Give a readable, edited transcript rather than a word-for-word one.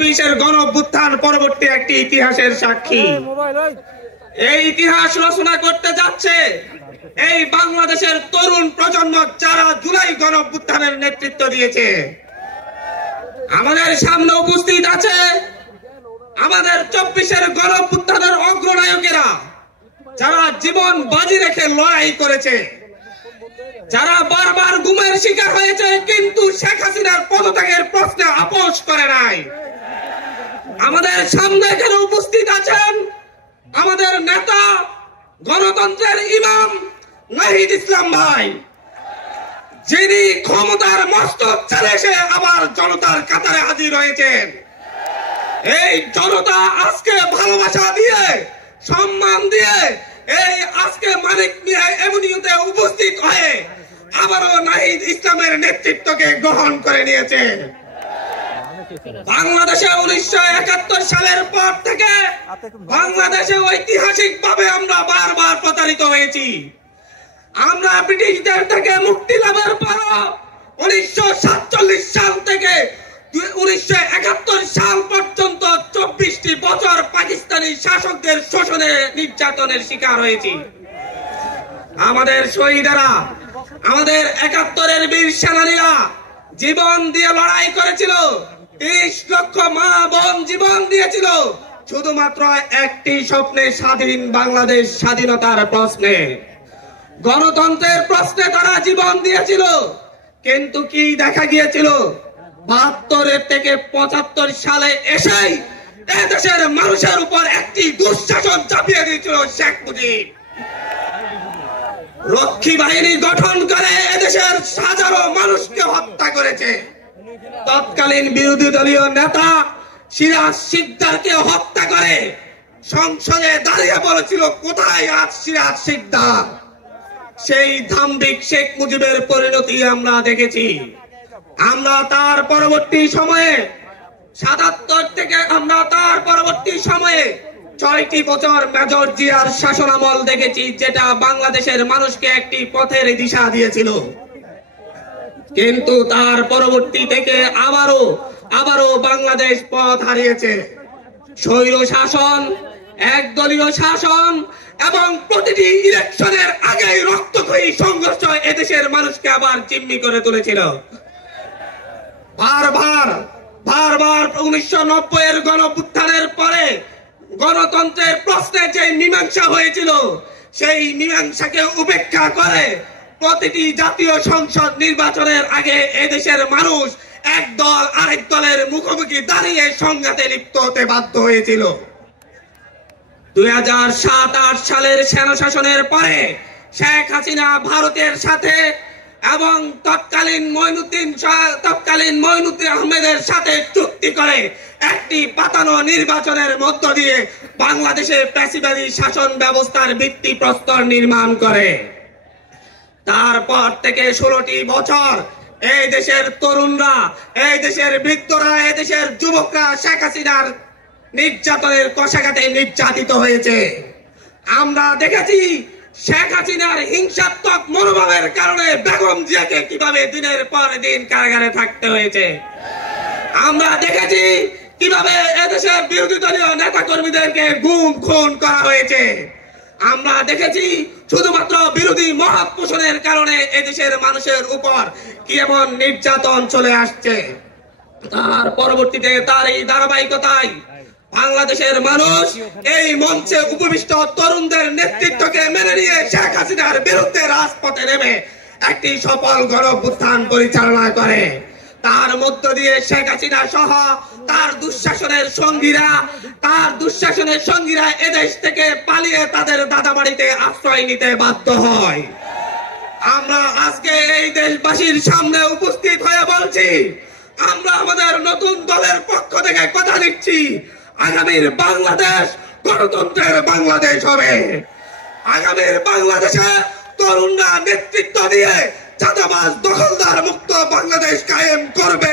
24-এর গণঅভ্যুত্থান পরবর্তী একটি ইতিহাসের সাক্ষী। এই ইতিহাস রচনা করতে যাচ্ছে এই বাংলাদেশের তরুণ প্রজন্ম, যারা জুলাই গণঅভ্যুত্থানের নেতৃত্ব দিয়েছে। আমাদের সামনে উপস্থিত আছে আমাদের 24-এর গণঅভ্যুত্থানের অগ্রনায়কেরা, যারা জীবন বাজি রেখে লড়াই করেছে, যারা বারবার গুমের শিকার হয়েছে কিন্তু শেখ হাসিনার পদত্যাগের প্রশ্নে আপোষ করে নাই। আমাদের সামনে এখানে উপস্থিত আছেন আমাদের নেতা, গণতন্ত্রের ইমাম নাহিদ ইসলাম ভাই, যিনি ক্ষমতার মস্তক ছেড়ে এসে আবার জনতার কাতারে হাজির হয়েছেন। এই জনতা আজকে ভালোবাসা দিয়ে, সম্মান দিয়ে এই আজকে মানিক মিয়া এভিনিউতে উপস্থিত হয়ে আবারও নাহিদ ইসলামের নেতৃত্বকে গ্রহণ করে নিয়েছে। বাংলাদেশে 1971 সালের পর থেকে বাংলাদেশে ঐতিহাসিকভাবে আমরা বারবার প্রতারিত হয়েছি। আমরা ব্রিটিশদের থেকে মুক্তি লাভের পর 1947 সাল থেকে 1971 সাল পর্যন্ত 24টি বছর পাকিস্তানি শাসকদের শোষণে, নির্যাতনের শিকার হয়েছি। আমাদের শহীদেরা, আমাদের 71-এর বীর সেনানীরা জীবন দিয়ে লড়াই করেছিল। 30 লক্ষ মা বোন জীবন দিয়েছিল শুধুমাত্র একটি স্বপ্নে, স্বাধীন বাংলাদেশ, স্বাধীনতার প্রশ্নে, গণতন্ত্রের প্রশ্নে তারা জীবন দিয়েছিল। কিন্তু কি দেখা গিয়েছিল? 72 থেকে 75 সালে এসেই এদেশের মানুষের উপর একটি দুঃশাসন চাপিয়ে দিয়েছিল শেখ মুজিব। রক্ষী বাহিনী গঠন করে এদেশের হাজারো মানুষকে হত্যা করেছে। তৎকালীন বিরোধী দলীয় নেতা সিরাজ শিকদারকে হত্যা করে সংসদে দাঁড়িয়ে বলেছিল, কোথায় আজ সিরাজ শিকদার? সেই ধাম্বিক শেখ মুজিবের পরিণতি আমরা দেখেছি। আমরা তার পরবর্তী সময়ে 77 থেকে আমরা তার পরবর্তী সময়ে 6টি বছর মেজর জিয়ার শাসনামল দেখেছি, যেটা বাংলাদেশের মানুষকে একটি পথের দিশা দিয়েছিল। কিন্তু তার পরবর্তী থেকে আবারও বাংলাদেশ পথ হারিয়েছে। স্বৈর শাসন, একদলীয় শাসন এবং প্রতিটি ইলেকশনের আগেই রক্তক্ষয়ী সংঘর্ষ এদেশের মানুষকে আবার জিম্মি করে তুলেছিল। বারবার 1990-এর গণঅভ্যুত্থানের পরে গণতন্ত্রের প্রশ্নে যে মীমাংসা হয়েছিল, সেই মীমাংসাকে উপেক্ষা করে প্রতিটি জাতীয় সংসদ নির্বাচনের আগে এদেশের মানুষ এক দল আরেক দলের মুখোমুখি দাঁড়িয়ে সংঘাতে লিপ্ত হতে বাধ্য হয়েছিল। 2007-8 সালের সেনা শাসনের পরে শেখ হাসিনা ভারতের সাথে এবং তৎকালীন মঈনুদ্দিন আহমেদের সাথে চুক্তি করে একটি পাতানো নির্বাচনের মধ্য দিয়ে বাংলাদেশে ফ্যাসিবাদী শাসন ব্যবস্থার ভিত্তিপ্রস্তর নির্মাণ করে। তারপর থেকে 16টি বছর এই দেশের তরুণরা, এই দেশের বৃদ্ধরা, এই দেশের যুবকরা শেখ হাসিনার নির্যাতনের কষাঘাতে নির্যাতিত হয়েছে। আমরা দেখেছি শেখ হাসিনার হিংসাত্মক মনোভাবের কারণে বেগম জিয়াকে কিভাবে দিনের পর দিন কারাগারে থাকতে হয়েছে। আমরা দেখেছি কিভাবে এদেশের বিরোধী দলীয় নেতা কর্মীদেরকে গুম খুন করা হয়েছে। আমরা দেখেছি শুধুমাত্র বিরোধী মত পোষণের কারণে এদেশের মানুষের উপর কি এমন নির্যাতন চলে আসছে। তার পরবর্তীতে তার এই ধারাবাহিকতায় বাংলাদেশের মানুষ এই মঞ্চে উপবিষ্ট তরুণদের নেতৃত্বকে মেনে নিয়ে শেখ হাসিনার বিরুদ্ধে রাজপথে নেমে একটি সফল গণঅভ্যুত্থান পরিচালনা করে। তার মধ্য দিয়ে শেখ হাসিনা সহ তার দুঃশাসনের সঙ্গীরা এদেশ থেকে পালিয়ে তাদের দাদাবাড়িতে আশ্রয় নিতে বাধ্য হয়। আমরা আজকে এই দেশবাসীর সামনে উপস্থিত হয়ে বলছি, আমরা আমাদের নতুন দলের পক্ষ থেকে কথা দিচ্ছি, আগামীর বাংলাদেশ গণতন্ত্রের বাংলাদেশ হবে। আগামীর বাংলাদেশে তরুণরা নেতৃত্ব দিয়ে চাঁদাবাজ দখলদার মুক্ত বাংলাদেশ কায়েম করবে।